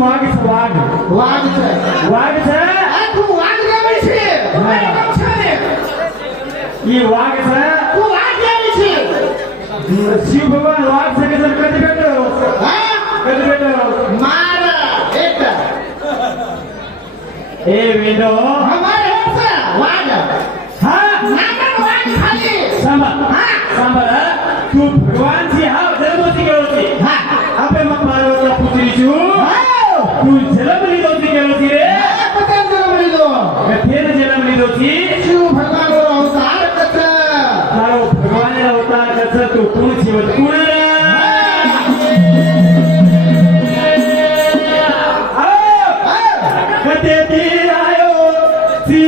वाघ वाघ वाघ वाघ तू वाघ गेली छे ये वाघ तू वाघ गेली छे शिव भगवान वाघ से कधी भेटलो कधी भेटलो मार एक ए विंडो हमारे होता वाघ हाँ नामन वाघ खाली सांभाळ सांभाळ तू भगवानची हा जन्मोती केलोती आपे मग पार्वतीला पुत्री तू जन्मली होती केलोती रे पतन जन्मली दो कथेन जन्मली होती शिव भगवान अवतार कस तारो भगवान अवतार कस तू कोण जीवत कोण कथे ती आयो ती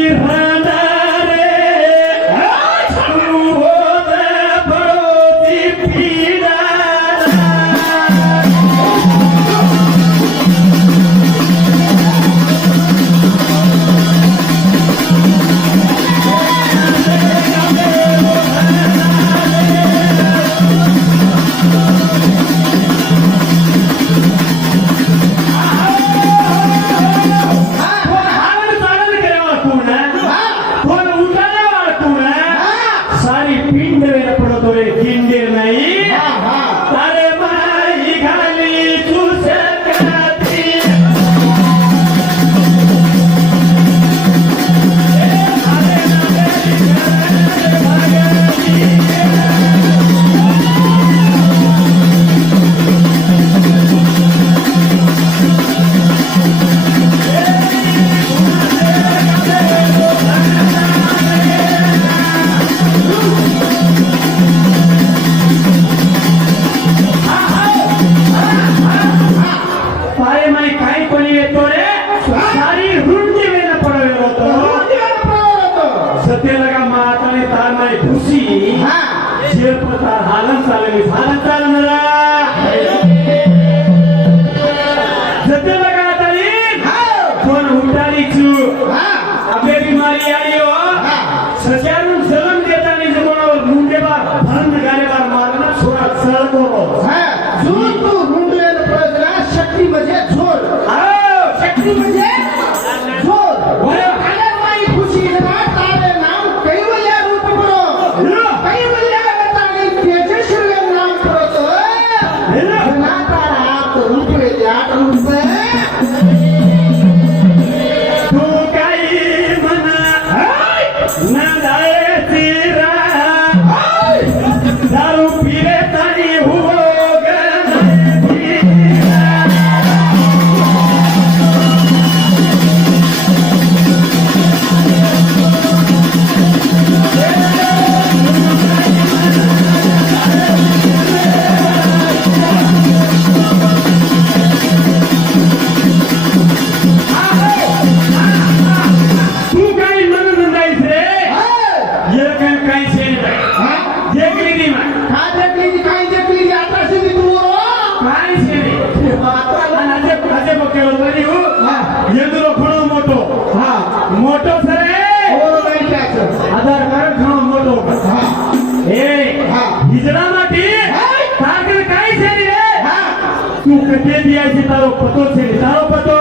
तारो पतो छे तारो पतो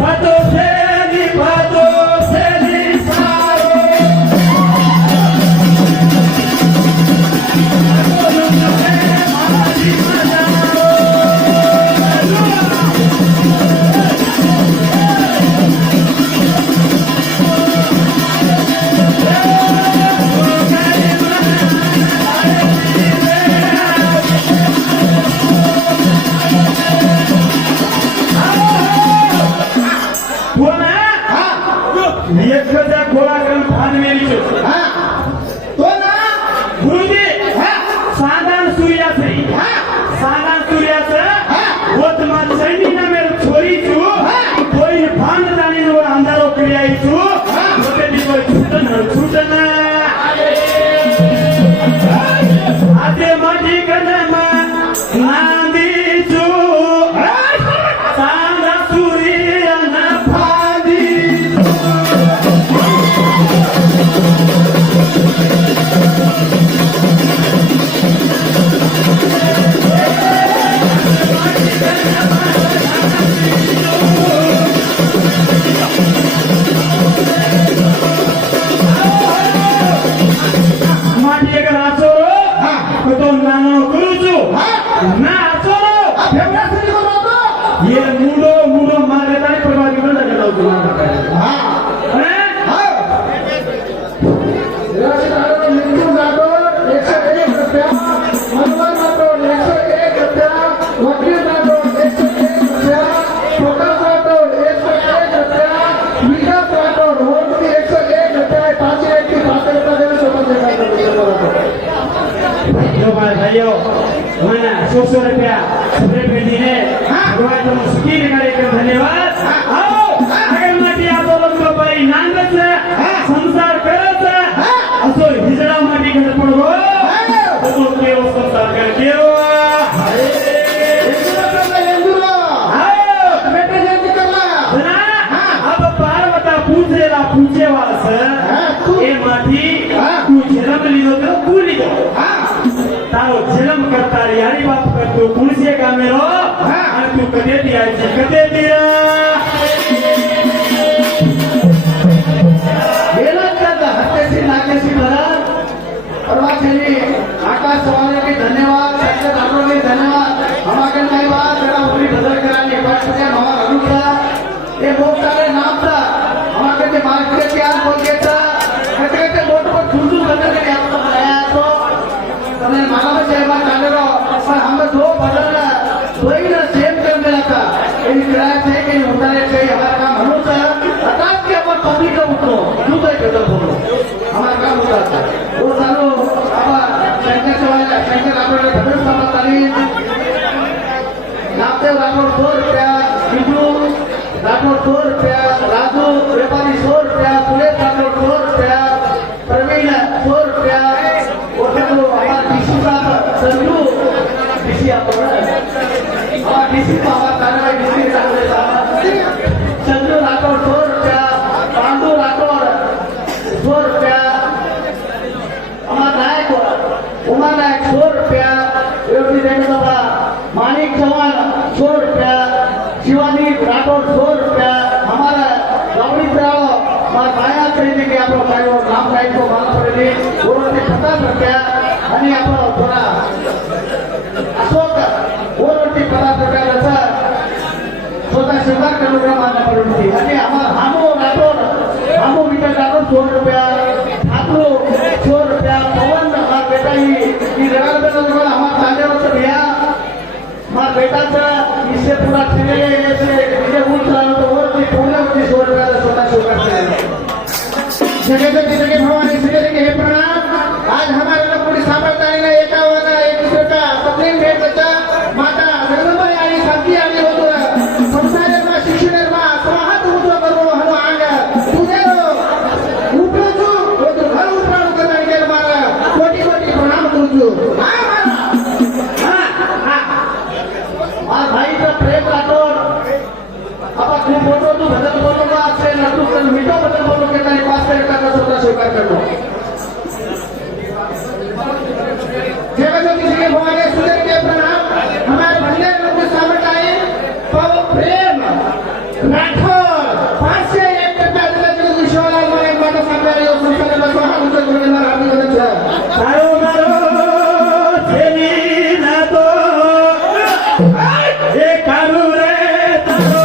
पतो छे नी तारो Thank you. ये मुडो मुडो मारे तारी परवागी बंद करता हूँ तुम्हारा हा हैं? हा राजकारण निघून जातो 101 रुपया मनोहर जातो 101 रुपया वकील जातो 101 रुपया प्रकाश जातो 101 रुपया विकास जातो रोड 101 रुपया 505 रुपया जो भाइयों mana 100 रुपया सबै भेटिने भगवान तुम सुखी गरेको धन्यवाद आओ अगर माटी आतो लोगको परि नाङ्गछ संसार करछ असो हिजडा माटी गर्न पड्यो तो के हो संसार कर के हो अब पार्वता पूछेवा छ ए माटी तू जन्म लियो तो तू लियो तारो जन्म करता यारी बात कर तू पुणसे का मेरो आणि तू कधी द्यायची कधी दिया गेला का हत्याची नाक्याची भरा परवाचनी आकाशवाणी के धन्यवाद सच्चे रामों के धन्यवाद हमारे नहीं बात जरा पूरी बदल कराने पास के हमारा अनुसा ये बहुत सारे नाम था हमारे के मार्केट के आज बोल के था कटके के मोट पर खुंदू बदल के आपको बनाया तो तने माला में सेवा कर रहे हो पर हमें दो बदल कोई ना सेम कर मिला था इन किराए से कि उतारे से हमारा काम अनुसा हटात के ऊपर पब्लिक को उठो दूसरे के तो बोलो हमारा काम होता था वो सालों अब शंकर राठौर भजन सभा ताली नामदेव राठौर 100 रुपया बिजू राठौर 100 रुपया राजू व्यापारी 100 रुपया सुरेश राठौर 100 रुपया प्रवीण 100 रुपया और तो हमारा डीसी साहब संजू डीसी आप हमारा डीसी साहब कार्रवाई डीसी साहब संजू राठौर 100 रुपया पांडु राठौर 100 रुपया उमा नायक 100 रुपया योगी देवसभा मानिक चौहान 100 रुपया शिवानी राठौर 100 रुपया हमारा रावड़ी राव माया खरीदी के आप नाम लाइन को मालूम पड़ेगी वो 50 रुपया आणि आपण थोडा अशोक वो 50 रुपया रसा स्वतः स्वीकार करून मान्य पडून ती आणि आम्हाला हामो विटा राठौर 100 रुपया ठाकरो 100 रुपया पवन बेटा ही जगाल बेटा तुम्हाला हमारा चांदे वर्ष भैया हमारा बेटा का इससे पूरा ठेले ऐसे इसे उठ रहा तो और कोई पूरे कोई 100 रुपया स्वतः स्वीकार करेगा जगह जगह भगवान इसलिए के हे प्रणाम आज हमारे लोग पूरी सामर्थ्य आने 51 रुपया पत्नी भेट बच्चा माता जगदंबाई आणि शांती आणि होतो संसारमा शिक्षणरमा समाहात होतो करू हनो आंग तुझे उठो तू तो घर उठाव करणार गेल मारा कोटी कोटी प्रणाम तुझो और भाई का प्रेम राठौर अब तू फोटो तू बदल बोलो का आपसे न तू कल मीठो बदल बोलो के तेरे पास से का स्वतः स्वीकार कर लो जगह जो किसी के भगवान सुधर के प्रणाम हमारे बंदे लोग के सामने आए पव प्रेम राठौर 501 टका दिला जो विश्वलाल माने माता सामने आए और संसार में स्वाहा उनके गुरु ना रामी गलत है तारो मारो छेली ना तो ए कारू रे तारो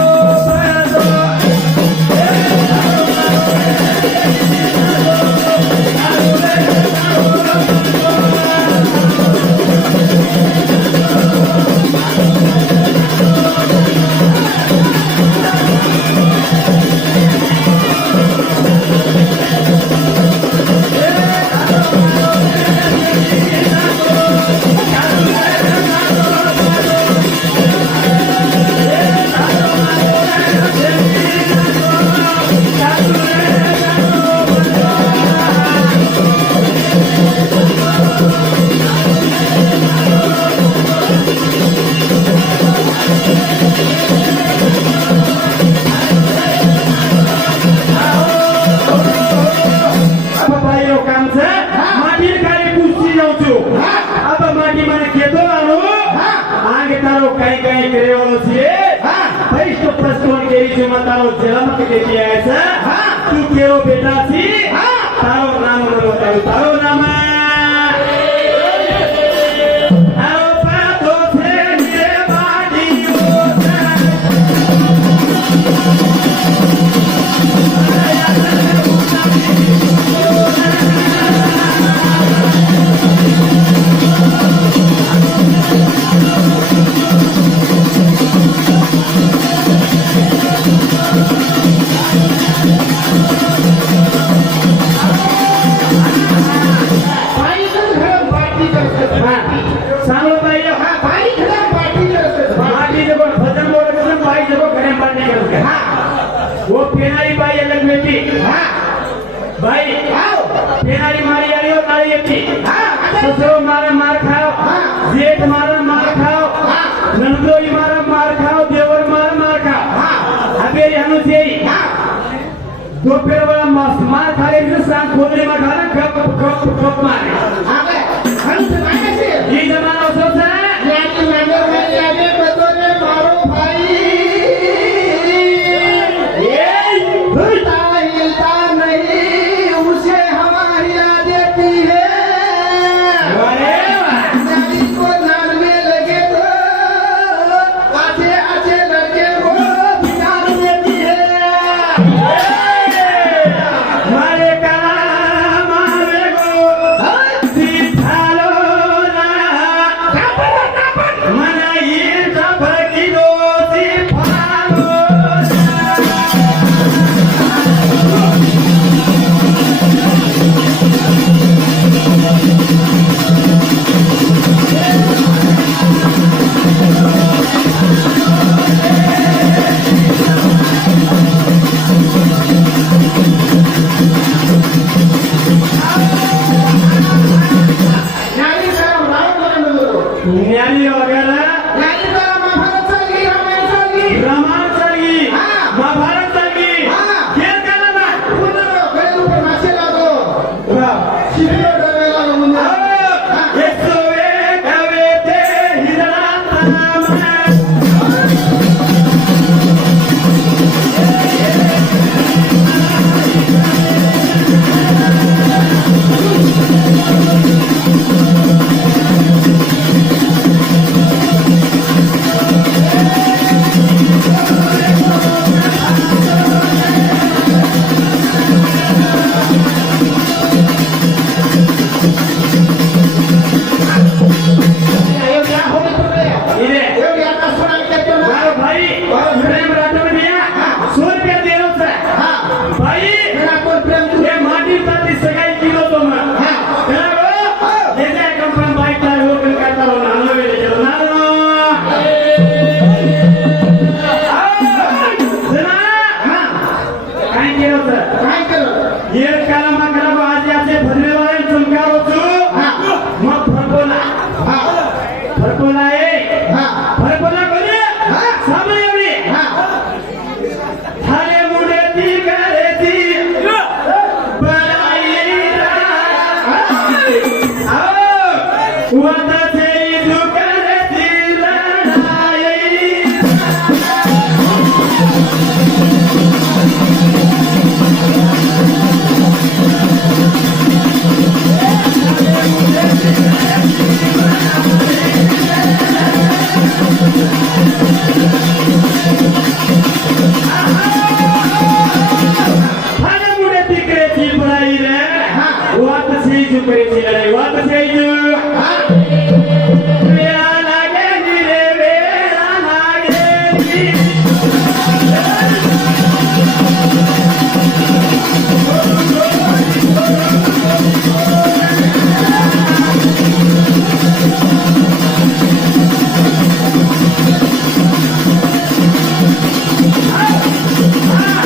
पादो तारो जन्म के दिया ऐसा तू केरो बेटा सी तारो नाम बताओ तारो नाम तारो पातो से ये बाड़ी होता बेटी हा भाई आओ तेनाली मारी आली हो काली येती हा ससुर मारा मार खाओ हाँ। जेठ मारा मार खाओ हाँ। नंदोई मारा मार खाओ देवर मारा मार खाओ हाँ। अबे हनुस यही हा दोपहर वाला मार खा ले सांग खोदने में खाना कप कप कप मारे आगे हम से मायने से ये जमाना उसो से यानी नगर में आगे बतोरे मारो भाई ये हिलता हिलता नहीं उसे हवा हिला देती है अरे वाह नारी को नाल में लगे तो आचे आचे लड़के को बिगाड़ देती है मारे काला मारे गो सीधालो ना मना ये जबरकी दो सीधालो नारी सारा रावण बनून बोलो न्याली वगैरह नारी सारा महाभारत चालली रामायण चालली रामायण चालली हाँ। महाभारत चालली हाँ। खेळ केला ना पुन्हा गळे ऊपर नाचे लागो शिबिर डरवे लागो मुंडा येसो एक हवे ते हिजडा तामन अयोध्या होने तो रे इने अयोध्या का सोना के ना वाह भाई प्रेम राठौड़ दिया 100 रुपया दे रहा हूं हां भाई मेरा कोई प्रेम तू ये माटी ताती सगाई किलो तो मैं हाँ। चला गो जैसे कंपनी बाइक का हो कर करता हो ना लो ले चलो ना सुना हां काय केलं होतं काय केलं ये काला मागला आज याचे भरले वाले चमका होतो हां मग फरकोला हां फरकोला आहे हां फरकोला कोणी हाँ। सामने एवढी हां थाले मुडे ती करायची बळाईला आओ वाताचे दुकानाची लढाई थाले मुडे ती करायची बळाई रे वाताचे दुकानाची लढाई वाताचे वेळा लागेली रे वेळा लागेली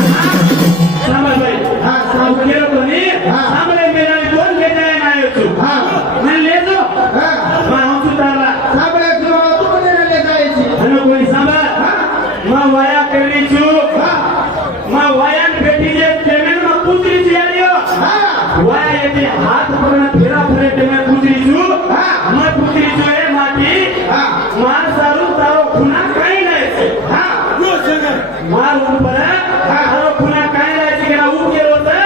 सांभाळ बाई हां सांग गेलो कोणी हाँ। सांभाळे मेला दोन घेता नाही होतो हां मैं ले दो हां मैं हम सुतारला साबळे तू तू कोणी ले जायची हनो कोणी सांभाळ मैं वाया करली छु हां मैं वाया बेटी जे पेमेंट में पुत्री ची आली हो हां वाया येते हात पकडून फेरा फरे मैं पुत्री छु हाँ। मैं पुत्री छु ए माटी हां मार सारू तारो खुना काही नाही हां मार ऊपर तारो खुना काही नाही की ना ऊ केलो तर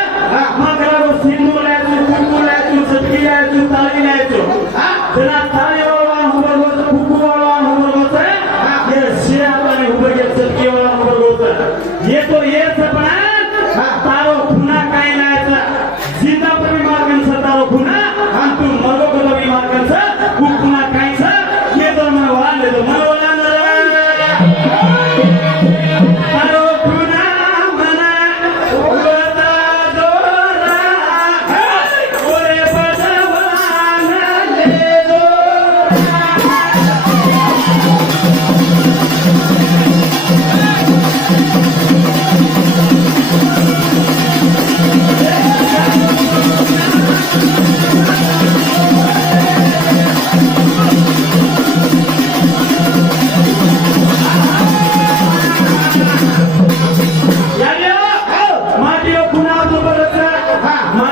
मग करा सिंदूर लायचो कुंकू लायचो सटकी लायचो ताळी लायचो हां तेना ताळी वाळवा हुबर गोत कुंकू वाळवा हुबर गोत ये शे आपने हुबर के सटकी वाळवा हुबर गोत ये तो ये सपना तारो खुना काही नाही सीता पर भी मार कन तारो खुना हम तू मरो को भी मार कन खुना काही ये तो मैं वाल ले दो मैं वाला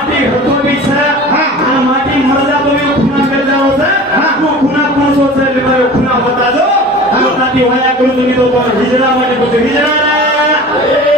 माटी हतो भी छ आ माटी मरदा तो भी खुना कर जाओ छ वो खुना कौन सो छ ले भाई खुना बता दो तो ताती होया करू तुम्ही तो हिजरा माटी को हिजरा